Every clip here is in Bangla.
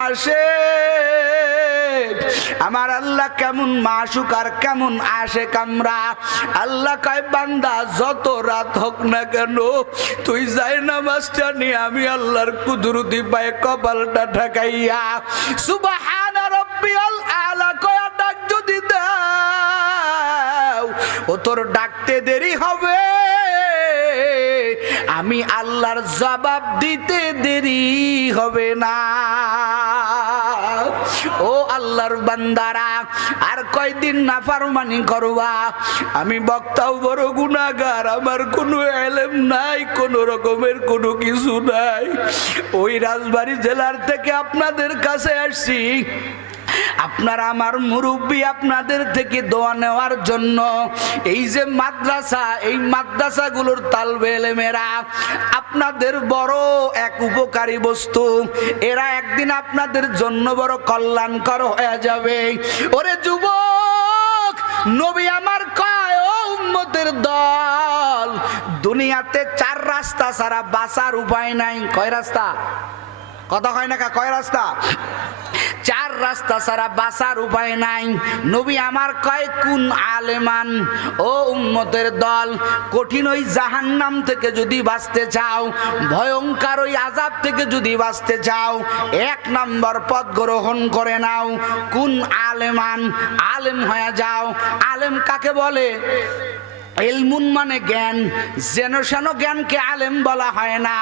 আসে আমার আল্লাহ কেমন মাসুক আর কেমন আশেক আমরা। আল্লাহ কয় বান্দা যত রাত হোক না কেন তুই যাই নামাজটা নিয়ে আমি আল্লাহর কুদরতি পায়ে কপালটা ঠেকাইয়া সুবহানা রাব্বিয়াল আলা কয় ডাক যদি দাও ও তোর ডাকতে দেরি হবে, আমি আল্লাহর জবাব দিতে দেরি হবে না। ও আল্লাহর বান্দারা আর কয়দিন নাফরমানি করবা? আমি বক্তাও বড় গুনাহগার, আমার কোনো ইলম নাই, কোনো রকমের কোনো কিছু নাই। ওই রাজবাড়ী জেলার থেকে আপনাদের কাছে আসছি, আপনারা আমার মুরব্বী, আপনাদের থেকে দোয়া নেওয়ার জন্য। এই যে মাদ্রাসা, এই মাদ্রাসাগুলোর তালবে ইলমেরা আপনাদের বড় এক উপকারী বস্তু, এরা একদিন আপনাদের জন্য বড় কল্যাণকর হয়ে যাবে। ওরে যুবক, নবী আমার কয় ও উম্মতের দল, দুনিয়াতে চার রাস্তা ছাড়া বাঁচার উপায় নাই। কয় রাস্তা? কথা হয় না কা? কয় রাস্তা? চার রাস্তা ছাড়া বাঁচার উপায় নাই। নবী আমার কয় কুন আলেমান, ও উম্মতের দল, কঠিন ওই জাহান্নাম থেকে যদি বাঁচতে চাও, ভয়ঙ্কর ওই আযাব থেকে যদি বাঁচতে চাও, এক নম্বর পথ গ্রহণ করে নাও। কুন আলেমান, আলেম হয়ে যাও। আলেম কাকে বলে? ইলমুন মানে জ্ঞান, যেন সেন জ্ঞানকে আলেম বলা হয় না,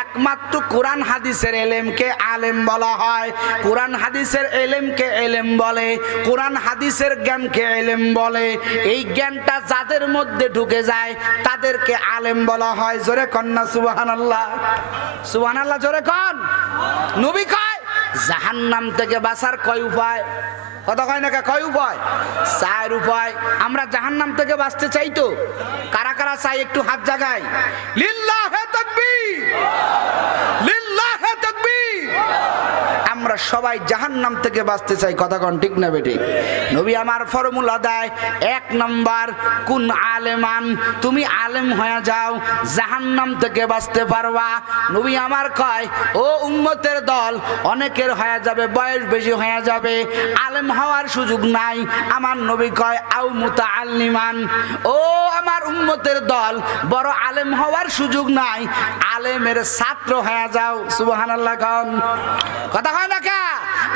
একমাত্র কোরআন হাদিসের এলেমকে আলেম বলা হয়। কোরআন হাদিসের এলেমকে এলেম বলে, কোরআন হাদিসের জ্ঞানকে এলেম বলে। এই জ্ঞানটা যাদের মধ্যে ঢুকে যায় তাদেরকে আলেম বলা হয়। জোরে কন্না সুবহানাল্লাহ, সুবহানাল্লাহ জোরে কন। নবী কয় জাহান্নাম থেকে বাঁচার কয় উপায়? কথা কয় না? কয় উপায়? চার উপায়। আমরা জাহান্নাম থেকে বাঁচতে চাই তো? কারা কারা চাই একটু হাত জাগায়। লিল্লাহে তাকবীর, লিল্লাহে তাকবীর। আমরা সবাই জাহান্নাম থেকে বাঁচতে চাই, কথা কন ঠিক না বেটি? নবী আমার ফর্মুলা দেয়, এক নাম্বার কুন আলেমান, তুমি আলেম হয়ে যাও, জাহান্নাম থেকে বাঁচতে পারবা। নবী আমার কয় ও উম্মতের দল, অনেকের হয়ে যাবে, বয়স বেশি হয়ে যাবে, আলেম হওয়ার সুযোগ নাই। আমার নবী কয় আও মুতাআল্লিমান, ও আমার উম্মতের দল, বড় আলেম হওয়ার সুযোগ নাই, আলেমের ছাত্র হয়ে যাও। সুবহানাল্লাহ কন। কথা হয় না কা?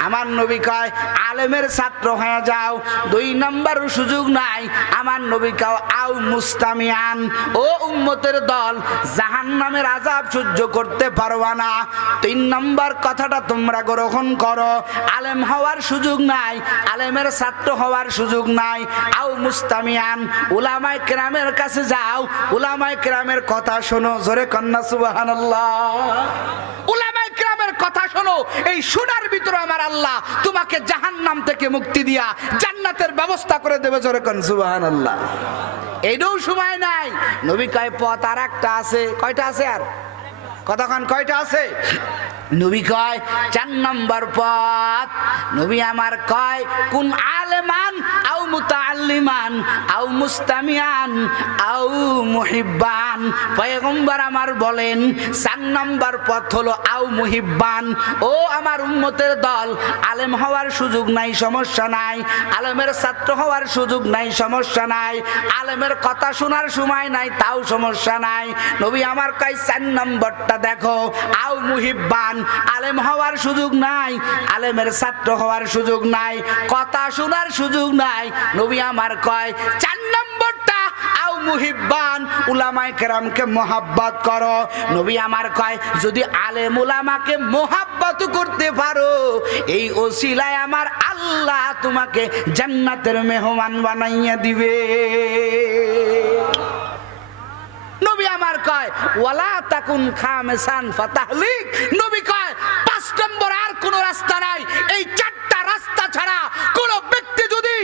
আমার নবী কয় আলেমের ছাত্র হয়ে যাও। দুই নম্বর সুযোগ নাই। আমার নবী কয় আও মুস্তামিয়ান, ও উম্মতের দল, জাহান্নামের আযাব সহ্য করতে পারবা না। তিন নম্বর কথাটা তোমরা গ্রহণ করো, আলেম হওয়ার সুযোগ নাই, আলেমের ছাত্র হওয়ার সুযোগ নাই। আও মুস্তামিয়ান, উলামায়ে কেরামের কাছে যাও, উলামায়ে কেরামের কথা শোনো। জোরে কন্না সুবহানাল্লাহ। উলামায়ে কেরামের কথা শোনো, এই শোনার ভিতরে আমার আল্লাহ তোমাকে জাহান্নাম থেকে মুক্তি দিয়া জান্নাতের ব্যবস্থা করে দেবে। জোরে কন সুবহানাল্লাহ। এইটাও সময় নাই। নবী কয় পথ আর একটা আছে। কয়টা আছে? আর কতক্ষণ? কয়টা আছে? নবী কয় চার নম্বর পথ। নবী আমার কয় কুন আলেমান আও মুতাআল্লিমান আও মুস্তামিয়ান আও মুহিব্বান। পয়গম্বর আমার বলেন চার নম্বর পথ হলো আও মুহিব্বান। ও আমার উম্মতের দল, আলেম হওয়ার সুযোগ নাই, সমস্যা নাই, আলেমের ছাত্র হওয়ার সুযোগ নাই, সমস্যা নাই, আলেমের কথা শোনার সময় নাই, তাও সমস্যা নাই। নবী আমার কয় চার নম্বরটা দেখো, আও মুহিব্বান, আলেম হওয়ার সুযোগ নাই, আলেমের ছাত্র হওয়ার সুযোগ নাই, কথা শোনার সুযোগ নাই। নবী আমার কয় চার নম্বরটা আও মুহিব্বান, উলামায়ে কেরামকে মোহাব্বত করো। নবী আমার কয় যদি আলেম উলামাকে মোহাব্বত করতে পারো, এই ওসিলায় আমার আল্লাহ তোমাকে জান্নাতের মেহমান বানাইয়া দিবে। নবী আমার কয় ওয়ালা তাকুন খামেসান ফাতাহলিক। নবী কয় পাঁচ নম্বর আর কোন রাস্তা নাই। এই চারটা রাস্তা ছাড়া কোন ব্যক্তি যদি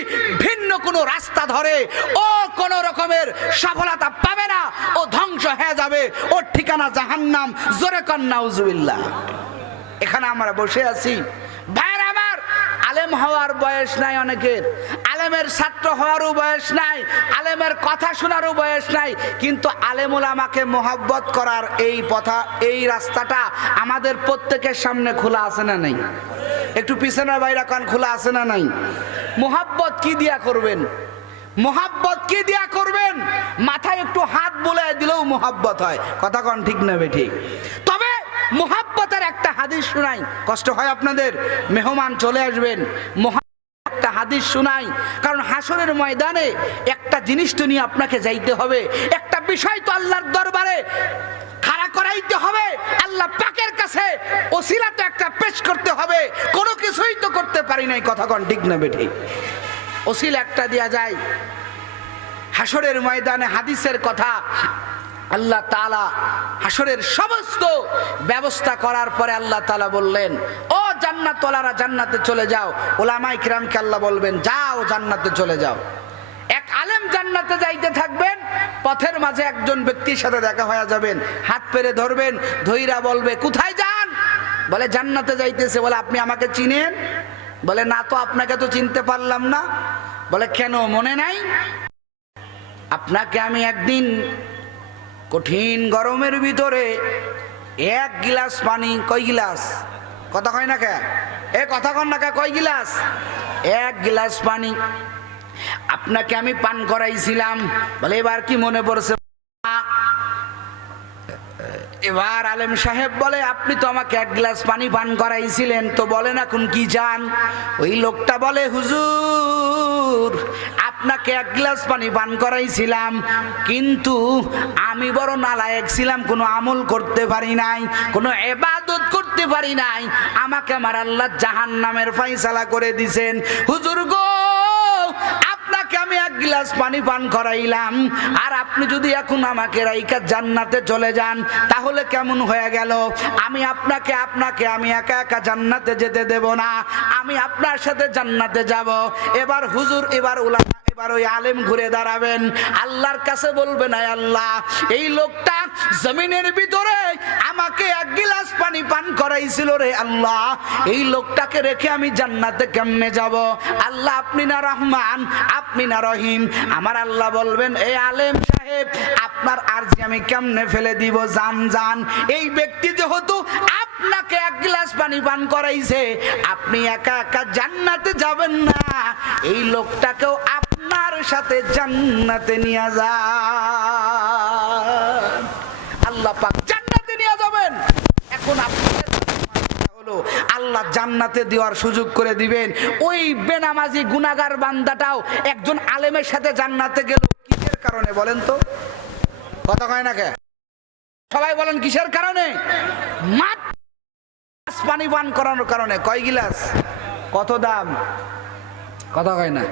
ভিন্ন কোন রাস্তা ধরে, ও কোন রকমের সফলতা পাবে না, ও ধ্বংস হয়ে যাবে, ওর ঠিকানা জাহান্নাম। জোরে কন নাউজুবিল্লাহ। এখানে আমরা বসে আছি, ভাইরা আমার, আলেম হওয়ার বয়স নাই অনেকের, আলেমের ছাত্র হওয়ারও বয়স নাই, আলেমের কথা শোনারও বয়স নাই, কিন্তু আলেম ওলামাকে মোহাব্বত করার এই পথা, এই রাস্তাটা আমাদের প্রত্যেকের সামনে খোলা আছে না নেই? একটু পিছনের বাইরা কান খোলা আছে না নাই? মোহাব্বত কি দিয়া করবেন? মোহাব্বত কি দিয়া করবেন? মাথায় একটু হাত বুলায় দিলেও মোহাব্বত হয়। কথা কন ঠিক না বেঠিক? তবে মোহাব্বতের একটা হাদিস শোনাই, কষ্ট হয় আপনাদের? মেহমান চলে আসবেন, একটা হাদিস শোনাই, কারণ হাসরের ময়দানে একটা জিনিস তো নিয়ে আপনাকে যাইতে হবে, একটা বিষয় তো আল্লাহর দরবারে খাড়া করাইতে হবে, আল্লাহ পাকের কাছে ওসিলা তো একটা পেশ করতে হবে। কোনো কিছুই তো করতে পারি নাই। কথা কন ঠিক না বেঠিক? ওসিলা একটা দেয়া যায়। হাসরের ময়দানে হাদিসের কথা, আল্লাহ তাআলা হাসরের সমস্ত ব্যবস্থা করার পরে আল্লাহ তাআলা বললেন, ও জান্নাতওয়ালারা জান্নাতে চলে যাও। উলামায়ে কিরামকে আল্লাহ বলবেন, যাও জান্নাতে চলে যাও। এক আলেম জান্নাতে যাইতে থাকবেন, পথের মাঝে একজন ব্যক্তির সাথে দেখা হয়ে যাবেন, হাত পেরে ধরবেন, ধইরা বলবে, কোথায় যান? বলে জান্নাতে যাইতেছে। বলে আপনি আমাকে চিনেন? বলে না তো, আপনাকে তো চিনতে পারলাম না। বলে কেন, মনে নাই? আপনাকে আমি একদিন কঠিন গরমের ভিতরে এক গিলাস পানি, কয় গিলাস? কথা কয় না কে? এ কথা কন না কে? কয় গিলাস? এক গিলাস পানি আপনাকে আমি পান করাইছিলাম। বলে এবার কি মনে পড়ছে? এবার আলেম সাহেব বলে, আপনি তো আমাকে এক গ্লাস পানি পান করাইছিলেন, তো বলেন এখন কি চান? ওই লোকটা বলে, হুজুর আপনাকে এক গ্লাস পানি পান করাইছিলাম, কিন্তু আমি বড় নালায়েক ছিলাম, কোনো আমল করতে পারি নাই, কোনো ইবাদত করতে পারি নাই, আমাকে আমার আল্লাহ জাহান্নামের ফয়সালা করে দিয়েছেন। হুজুর গো, আপনাকে আমি এক গ্লাস পানি পান করাইলাম, আর আপনি যদি এখন আমাকে রাইকা জান্নাতে চলে যান তাহলে কেমন হয়ে গেল? আমি আপনাকে আমি একা একা জান্নাতে যেতে দেব না, আমি আপনার সাথে জান্নাতে যাব। এবার হুজুর, এবার উলামা, এবার ওই আলেম ঘুরে দাঁড়াবেন, আল্লাহর কাছে বলবেন, আয় আল্লাহ, এই লোকটা জমিনের ভিতরে আমাকে এক গিলাস পানি পান করাইছিল রে আল্লাহ, এই লোকটাকে রেখে আমি জান্নাতে কেমনে যাব? আল্লাহ আপনি না রহমান, আপনি না রহিম। আমার আল্লাহ বলবেন, এই আলেম সাহেব, আপনার আরজি আমি কেমনে ফেলে দিব? জান জান, এই ব্যক্তি যেহেতু আপনাকে এক গ্লাস পানি পান করাইছে, আপনি একা একা জান্নাতে যাবেন না, এই লোকটাকেও আপনার সাথে জান্নাতে নিয়ে যান। আল্লাহ পাক জান্নাতে নিয়ে যাবেন। এখন আপনাদের হলো আল্লাহ জান্নাতে দেওয়ার সুযোগ করে দিবেন। ওই বেনামাজি গুনাহগার বান্দাটাও একজন আলেমের সাথে জান্নাতে গেল, কিসের কারণে বলেন তো? কথা কয় না কে? সবাই বলেন কিসের কারণে? মাত্র পানি পান করানোর কারণে। কয় গিলাস? কত দাম? কথা কয় না।